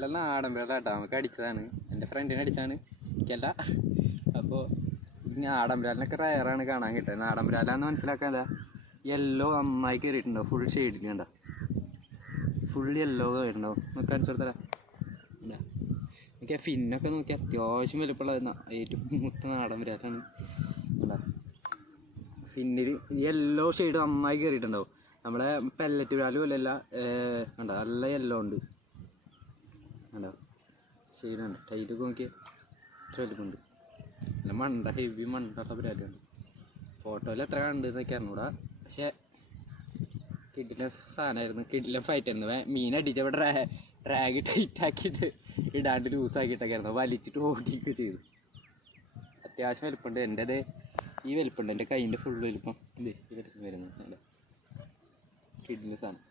നല്ല നാടൻ ബ്രാലാട്ടോ, നമുക്ക് അടിച്ചതാണ്, എൻ്റെ ഫ്രണ്ടിനെ അടിച്ചാണ്, എനിക്കല്ല. അപ്പോൾ നാടൻ ബ്രാലിനൊക്കെ റയറാണ് കാണാൻ കിട്ടുക. നാടൻ ബ്രാലാന്ന് മനസ്സിലാക്കാതെ യെല്ലോ നന്നായി കയറിയിട്ടുണ്ടാവും, ഫുൾ ഷെയ്ഡിങ് കണ്ട, ഫുൾ യെല്ലോ കയറിയിട്ടുണ്ടാവും. നോക്കാൻ അനുസരിച്ചല്ല ഇല്ല, എനിക്ക് ഫിന്നൊക്കെ നോക്കി അത്യാവശ്യം വലുപ്പമുള്ള ഏറ്റവും മുത്ത നാടൻ ബ്രാലാണ്. എന്താ ഫിന്നിൽ യെല്ലോ ഷെയ്ഡ് നന്നായി കയറിയിട്ടുണ്ടാവും. നമ്മളെ പെല്ലറ്റ് ബ്രാലും അല്ലല്ല, കണ്ടോ നല്ല യെല്ലോ ഉണ്ട്, കണ്ടോ ഷെയ്ഡുണ്ട്. ടൈലൊക്കെ നോക്കി വലുപ്പുണ്ട്, നല്ല മണ്ട ഹെവി മണ്ടുള്ള ബ്രാലാണ്. ഫോട്ടോയിൽ എത്ര കണ്ടെന്നൊക്കെ അറിഞ്ഞൂടാ, പക്ഷെ കിഡിലെ സാധനമായിരുന്നു, കിഡിലെ ഫൈറ്റ് ആയിരുന്നു. മീൻ അടിച്ചവിടെ ഡ്രാഗ് ടൈറ്റ് ആക്കിയിട്ട് ഇടാണ്ട് ലൂസാക്കിയിട്ടൊക്കെ ആയിരുന്നു, വലിച്ചിട്ട് ഓടിയൊക്കെ ചെയ്തു. അത്യാവശ്യം വലുപ്പമുണ്ട്, എൻ്റെത് ഈ വലുപ്പമുണ്ട്, എൻ്റെ കൈയിൻ്റെ ഫുൾ വലുപ്പം ഇത് ഈ വലുപ്പം വരുന്നത്. കിഡിലെ സാധനം.